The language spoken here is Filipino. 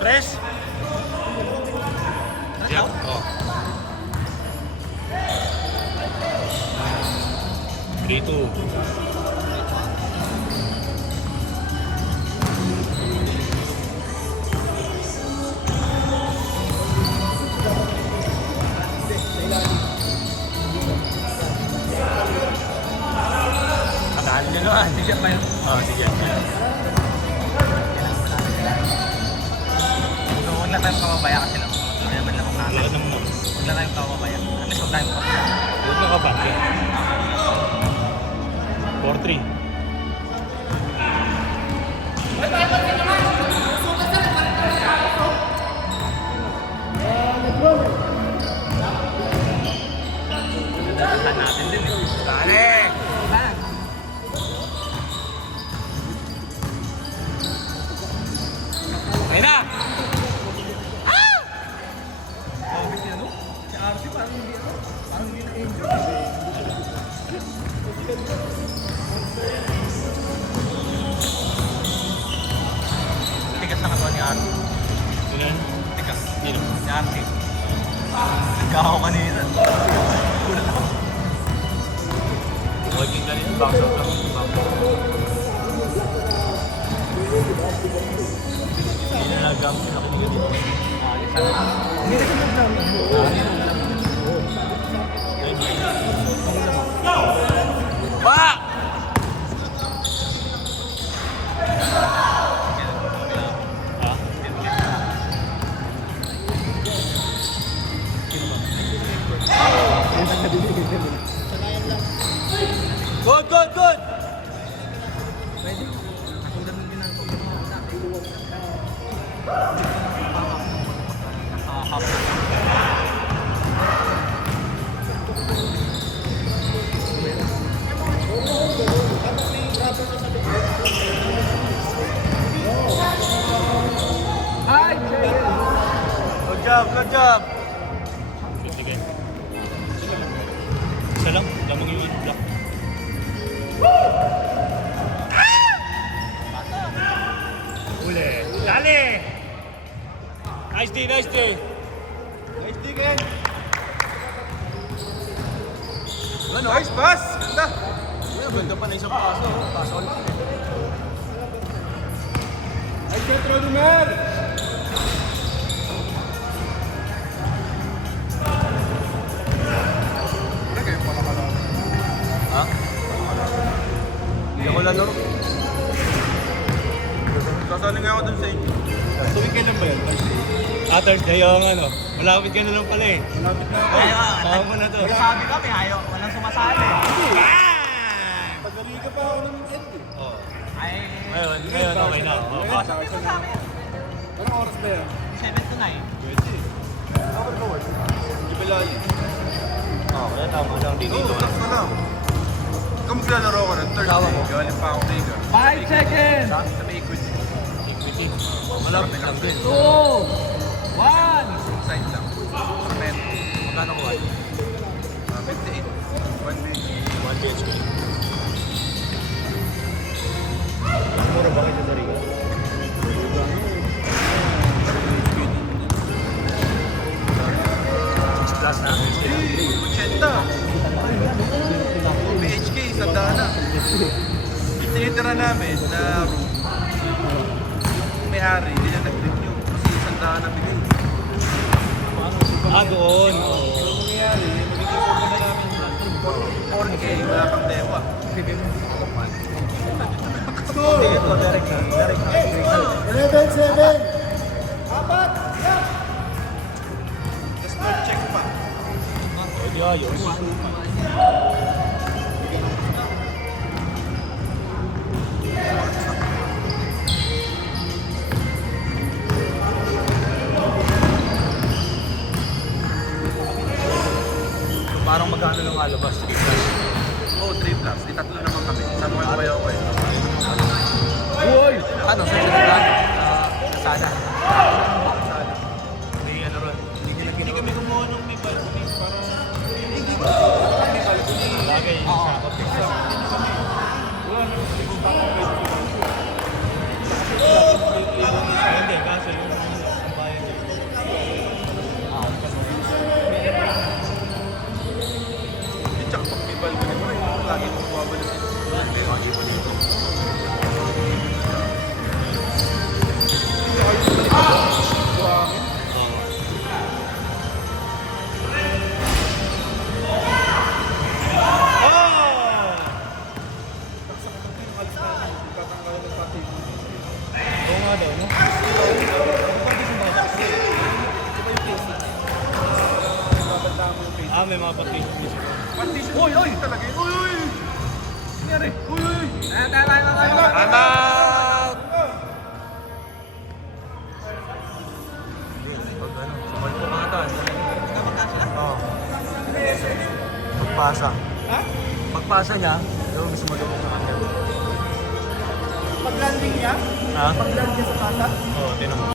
Press. Jump. Oh. 3-2. Akala nyo naman, hindi siya pa yun. Oh, sige. So, huwag na tayong pamabaya kasi lang. Hindi naman lang kung Lakad naman mo. huwag na tayong pamabaya. At least huwag tayong pamabaya. Huwag na ka ba? 4-3. Dadahan natin din eh. Dali! Ayun na! Grabe si ano? Si RC parang hindi ano? Parang hindi na-enjoy. Tigas na katawan ni RC. Yun yan. Tigas. Sino? Si RC. Nagkakaw kanina. Kulat ako. Working ka rin. Bounce out lang. Hindi na nag-gamit na kinigan dito. Hindi na siya nagdama. Pa! Ha? Good, good, good! Pwede. Katulad ng ginagawa mo dati. Nakahap. Hi, Good job, good job! Sige. Isa lang, lamang yung block. Uli! Dali! Nice day, nice day! Nice dig in. Ano? Nice pass! Ganda! Ganda pa na isang paso. Paso ulit. Ay, Centro Numer! Ano kayo pala kalaro? Ha? Hindi ako lalaro. Sasali nga ako dun sa inyo. So, kailan ba yan? Thursday yung ano. Malapit ka na lang pala eh. Malapit na ako. Kaya mo na to. Sabi kami, ayaw. Walang sumasali. Ah! Pagdali ka pa ako ng end. Oh. Ay, Ngayon, okay na. Oh. sabi mo sa akin. Anong oras ba yan? 7 to 9. Pwede. Ako na word. Hindi ba layo? Oh, kaya tama lang din dito. relax na lang. Ikaw maglalaro ko ng Thursday. Galing pa ako dito. 5 seconds! Sa may equity. Equity. Malapit lang din. 2! 1! Side lang. Sa metro. Magkano ko ay? 58. 1 minute. 1 BHP. Mura ba kayo sa Riga? Plus na? 80. BHK, isang daan na. Tinitira namin na room. May-ari, hindi na nag-renew. Kasi isang daan na bigay. Ah, doon. Ang mangyayari, magiging po na namin 4K, wala pang dewa. Dito, direct na. Direct na. 11-7. Apat. Di ayos. Parang magkano lang alabas? 3 plus. Oo, 3 plus. Di tatlo naman kami. San Juan ba ako eh? Uy! Ano? Sa Sinigan? Kasada. May ano ron? Hindi kami kumuha ng may balcony. Parang... Hindi ba? May balcony. Bagay sa kapit. Wala na. Hindi ko pa Hindi, kaso yung bayan niya. Tsaka pag may balcony mo rin, lagi mo bumabalik ito. Lagi mo dito. Oo nga daw, no? Ah, may mga partition music. Partition. Uy! Uy! Talaga yun. Uy! Uy! Nangyari? Uy! Uy! Time out! Pag ano, sumal po mga ito. Oo. Pagpasa. Ha? Pagpasa niya, yung gusto mo doon sa kanya. Pag-landing niya? Ha? Pag-land niya sa kasa? Oo, tinan mo.